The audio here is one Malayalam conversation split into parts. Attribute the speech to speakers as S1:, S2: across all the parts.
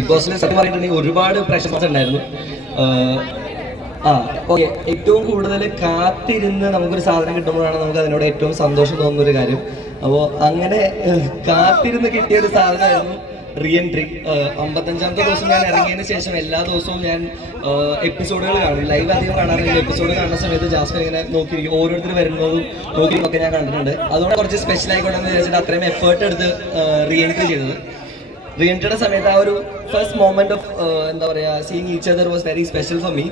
S1: ബിഗ് ബോസിനെ സത്യം പറഞ്ഞിട്ടുണ്ടെങ്കിൽ ഒരുപാട് പ്രശ്നങ്ങൾ ഉണ്ടായിരുന്നു. ആ ഓക്കെ ഏറ്റവും കൂടുതൽ കാത്തിരുന്ന് നമുക്കൊരു സാധനം കിട്ടുമ്പോഴാണ് നമുക്ക് അതിനോട് ഏറ്റവും സന്തോഷം തോന്നുന്ന ഒരു കാര്യം. അപ്പോൾ അങ്ങനെ കാത്തിരുന്ന് കിട്ടിയ ഒരു സാധനമായിരുന്നു റീ എൻട്രി അമ്പത്തഞ്ചാമത്തെ ദിവസം ഞാൻ ഇറങ്ങിയതിന് ശേഷം എല്ലാ ദിവസവും ഞാൻ എപ്പിസോഡുകൾ കാണും. ലൈവ് അധികം കാണാറില്ല. എപ്പിസോഡ് കാണുന്ന സമയത്ത് ജാസ്മിൻ ഇങ്ങനെ നോക്കിയിരിക്കും. ഓരോരുത്തർ വരുന്നതും നോക്കിയൊക്കെ ഞാൻ കണ്ടിട്ടുണ്ട്. അതുകൊണ്ട് കുറച്ച് സ്പെഷ്യൽ ആയിക്കോട്ടെ എന്ന് വിചാരിച്ചിട്ട് അത്രയും എഫേർട്ട് എടുത്ത് റീ എൻട്രി ചെയ്തത്. റീ എൻട്രിയുടെ സമയത്ത് ആ ഒരു ഫസ്റ്റ് മോമെന്റ് ഓഫ് എന്താ പറയുക seeing each other was very special for me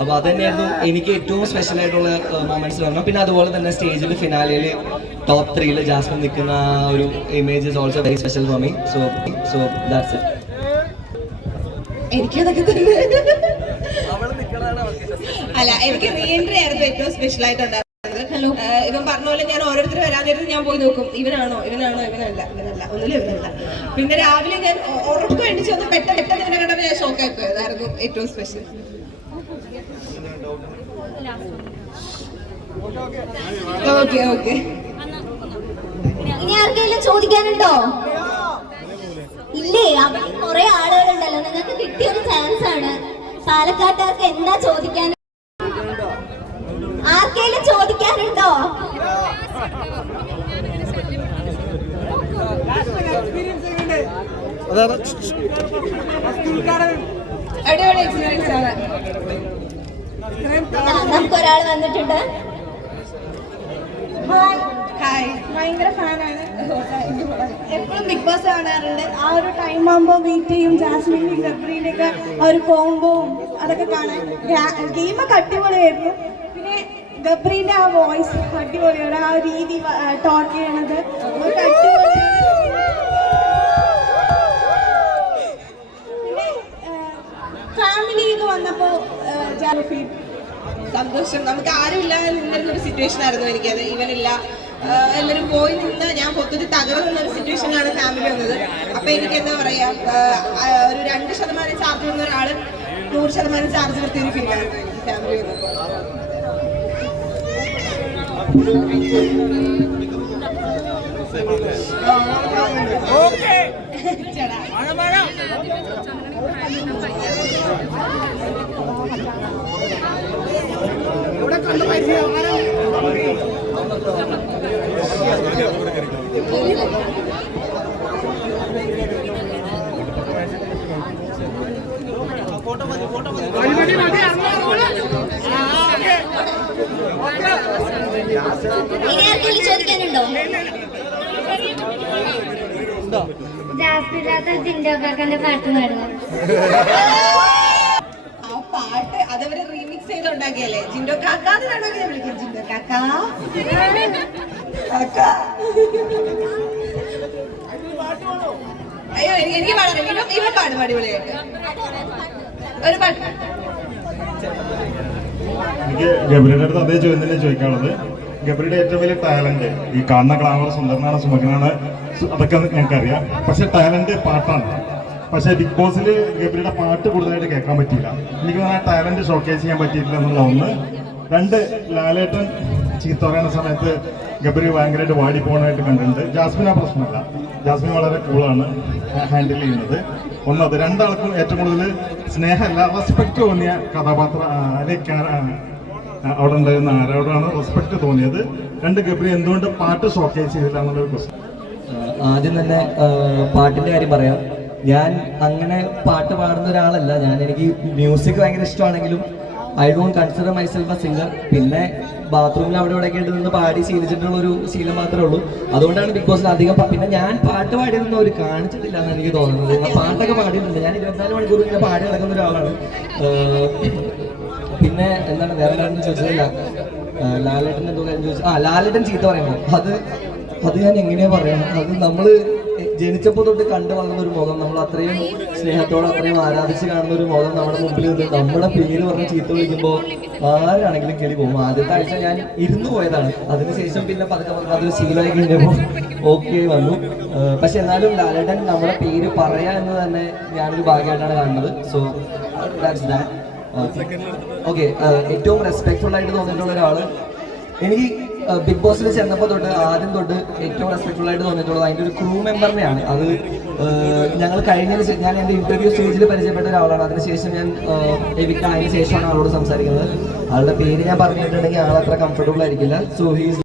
S1: അപ്പോൾ അത് തന്നെയായിരുന്നു എനിക്ക് ഏറ്റവും സ്പെഷ്യൽ ആയിട്ടുള്ള മൊമെന്റ്സ് വരണം പിന്നെ അതുപോലെ തന്നെ സ്റ്റേജിൽ ഫിനാലിൽ ടോപ്പ് ത്രീയിൽ ജാസ്മിൻ നിൽക്കുന്ന ആ ഒരു image is also very special for me so so that's
S2: എനിക്കതൊക്കെ തന്നെ. അല്ല എനിക്ക് റീ എൻട്രി ആയിരുന്നു ഏറ്റവും സ്പെഷ്യൽ ആയിട്ടുണ്ടായിരുന്നത്. നേരത്ത് ഞാൻ പോയി നോക്കും ഇവനാണോ ഇവനാണോ ഇവനല്ല ഇവനല്ല ഒന്നിലും ഇവനല്ല. പിന്നെ രാവിലെ ഞാൻ ഉറക്കം എണ്ണിച്ച് വന്ന് പെട്ടെന്ന് പെട്ടെന്ന് ഇവനെ കണ്ടപ്പോൾ ഞാൻ ഷോക്കായി പോയി അതായിരുന്നു ഏറ്റവും സ്പെഷ്യൽ ഓക്കെ ഓക്കെ
S3: ഇനി ആർക്കെങ്കിലും ചോദിക്കാനുണ്ടോ? ഇല്ലേ അവിടെ കുറെ ആളുകളുണ്ടല്ലോ. നിങ്ങൾക്ക് കിട്ടിയ ഒരു ചാൻസ് ആണ്. പാലക്കാട്ടുകാർക്ക് എന്താ ചോദിക്കാൻ ആർക്കെങ്കിലും ചോദിക്കാനുണ്ടോ?
S2: അടിപൊളി എക്സ്പീരിയൻസ് ആണ്
S3: നമുക്ക് ഒരാൾ വന്നിട്ടുണ്ട്.
S4: ഹായ്.
S2: ഹായ്.
S4: ഭയങ്കര ഫാനാണ്. എപ്പോഴും ബിഗ് ബോസ് കാണാറുണ്ട്. ആ ഒരു ടൈം ആകുമ്പോൾ മീറ്റ് ചെയ്യും. ജാസ്മിന്റെയും ഗബ്രീന്റെയൊക്കെ ആ ഒരു കോംബോവും അതൊക്കെ കാണാൻ. ഗെയിമൊക്കെ അടിപൊളിയായിരുന്നു. പിന്നെ ഗബ്രീന്റെ ആ വോയിസ് അടിപൊളിയാണ്. ആ രീതി ടോക്ക് ചെയ്യണത് ഒക്കെ അടിപൊളിയാണ് പിന്നെ ഫാമിലിന്ന് വന്നപ്പോൾ ജാഫീൻ
S2: സന്തോഷം. നമുക്ക് ആരും ഇല്ലാതെ നിന്നിരുന്ന ഒരു സിറ്റുവേഷൻ ആയിരുന്നു എനിക്കത്. ഇവനില്ല. എല്ലാവരും പോയി നിന്ന് ഞാൻ മൊത്തത്തിൽ തകർന്നു നിന്ന ഒരു ആണ് ഫാമിലി വന്നത്. അപ്പൊ എനിക്ക് എന്താ പറയാ ഒരു രണ്ട് ശതമാനം ചാർജ് വന്ന ഒരാൾ നൂറ് ശതമാനം ചാർജ് നിർത്തിയ ഒരു ഫീലായിരുന്നു എനിക്ക് ഫാമിലി
S3: വന്നത് ആർക്കെങ്കിലും ചോദിക്കാനുണ്ടോ
S5: പാട്ട് പാടുക
S2: ആ പാട്ട് അതവര് ജിൻഡോ ജിൻഡോ കാക്കാ. കാക്കാ. അയ്യോ എനിക്ക് എനിക്ക് പാടാറില്ല ഇവൻ ഇവൻ ഒരു പാട്ട്
S6: എനിക്ക് ഗബ്രിയുടെ അടുത്ത് അതേ ചോദ്യം തന്നെ ചോദിക്കാനുള്ളത്. ഗബ്രിയുടെ ഏറ്റവും വലിയ ടാലന്റ് ഈ കാണുന്ന ഗ്ലാമർ സുന്ദരനാണ് സുമകനാണ് അതൊക്കെ ഞങ്ങൾക്കറിയാം. പക്ഷെ ടാലന്റ് പാട്ടാണ്. പക്ഷെ ബിഗ് ബോസിൽ ഗബ്രിയുടെ പാട്ട് കൂടുതലായിട്ട് കേൾക്കാൻ പറ്റിയില്ല. എനിക്ക് ആ ടാലന്റ് ഷോക്കേസ് ചെയ്യാൻ പറ്റിയിട്ടില്ല എന്നുള്ള ഒന്ന്. രണ്ട് ലാലേട്ടൻ ചീത്ത പറയുന്ന സമയത്ത് ഗബ്രി ഭയങ്കരമായിട്ട് വാടി പോകുന്നതായിട്ട് കണ്ടിട്ടുണ്ട്. ജാസ്മിൻ ആ പ്രശ്നമല്ല. ജാസ്മിൻ വളരെ കൂളാണ് ഹാൻഡിൽ ചെയ്യുന്നത്. ഒന്നത് രണ്ടാൾക്കും ഏറ്റവും കൂടുതൽ സ്നേഹമല്ല റെസ്പെക്ട് തോന്നിയ കഥാപാത്ര അവിടെ ഉണ്ടായിരുന്ന ആരോടാണ് റെസ്പെക്ട് തോന്നിയത്? രണ്ട് ഗബ്രി എന്തുകൊണ്ട് പാട്ട് ഷോക്കേസ് ചെയ്തില്ല എന്നുള്ളൊരു ക്വസ്റ്റ്യൻ
S1: ആദ്യം തന്നെ പാട്ടിന്റെ കാര്യം പറയാം. ഞാൻ അങ്ങനെ പാട്ട് പാടുന്ന ഒരാളല്ല. ഞാൻ എനിക്ക് മ്യൂസിക് ഭയങ്കര ഇഷ്ടമാണെങ്കിലും I don't consider myself a singer പിന്നെ ബാത്റൂമിൽ അവിടെ ഇവിടെ ആയിട്ട് നിന്ന് പാടി ശീലിച്ചിട്ടുള്ള ഒരു ശീലം മാത്രമേ ഉള്ളൂ. അതുകൊണ്ടാണ് ബിഗ് ബോസിൽ അധികം പിന്നെ ഞാൻ പാട്ട് പാടിയതൊന്നും അവർ കാണിച്ചിട്ടില്ല എന്ന് എനിക്ക് തോന്നുന്നത്. ഞാൻ പാട്ടൊക്കെ പാടിയിട്ടുണ്ട്. ഞാൻ ഇരുപത്തിനാല് മണിക്കൂർ ഇങ്ങനെ പാടി നടക്കുന്ന ഒരാളാണ്. പിന്നെ എന്താണ്? വേറെ കാര്യം ചോദിച്ചതില്ല. ലാലേട്ടൻ എന്തോ കാര്യം ചോദിച്ചു. ആ ലാലേട്ടൻ ചീത്ത പറയുമ്പോൾ അത് അത് ഞാൻ എങ്ങനെയാ പറയാം അത് നമ്മൾ ജനിച്ചപ്പോൾ തൊട്ട് കണ്ടു വളർന്ന ഒരു മുഖം നമ്മൾ അത്രയും സ്നേഹത്തോടെ അത്രയും ആരാധിച്ച് കാണുന്ന ഒരു മുഖം നമ്മുടെ മുമ്പിൽ നിന്ന് നമ്മുടെ പേര് പറഞ്ഞ് ചീത്ത വിളിക്കുമ്പോൾ ആരാണെങ്കിലും കിളി പോകും. ആദ്യത്തെ ആഴ്ച ഞാൻ ഇരുന്നു പോയതാണ്. അതിനുശേഷം പിന്നെ പതുക്കെ പതുക്കെ അതൊരു ശീലമായി കഴിഞ്ഞപ്പോൾ ഓക്കെ വന്നു. പക്ഷെ എന്നാലും ലാലേട്ടൻ നമ്മുടെ പേര് പറയാ എന്ന് തന്നെ ഞാനൊരു ഭാഗ്യമായിട്ടാണ് കാണുന്നത്. സോ ദാറ്റ്സ് ദാറ്റ് ഓക്കെ ഏറ്റവും റെസ്പെക്ട്ഫുൾ ആയിട്ട് തോന്നിയിട്ടുള്ള ഒരാൾ എനിക്ക് ബിഗ് ബോസിൽ ചെന്നപ്പോൾ തൊട്ട് ആദ്യം തൊട്ട് ഏറ്റവും റെസ്പെക്ട്ഫുൾ ആയിട്ട് തോന്നിയിട്ടുള്ളത് അതിന്റെ ഒരു ക്രൂ മെമ്പറിനെയാണ് അത് ഞങ്ങൾ കഴിഞ്ഞ ഞാൻ എന്റെ ഇന്റർവ്യൂ സ്റ്റേജിൽ പരിചയപ്പെട്ട ഒരാളാണ്. അതിനുശേഷം ഞാൻ എവിക്ട് അതിന് ശേഷമാണ് ആളോട് സംസാരിക്കുന്നത്. ആളുടെ പേര് ഞാൻ പറഞ്ഞിട്ടുണ്ടെങ്കിൽ ആൾ അത്ര കംഫർട്ടബിൾ ആയിരിക്കില്ല സോ ഹീസ്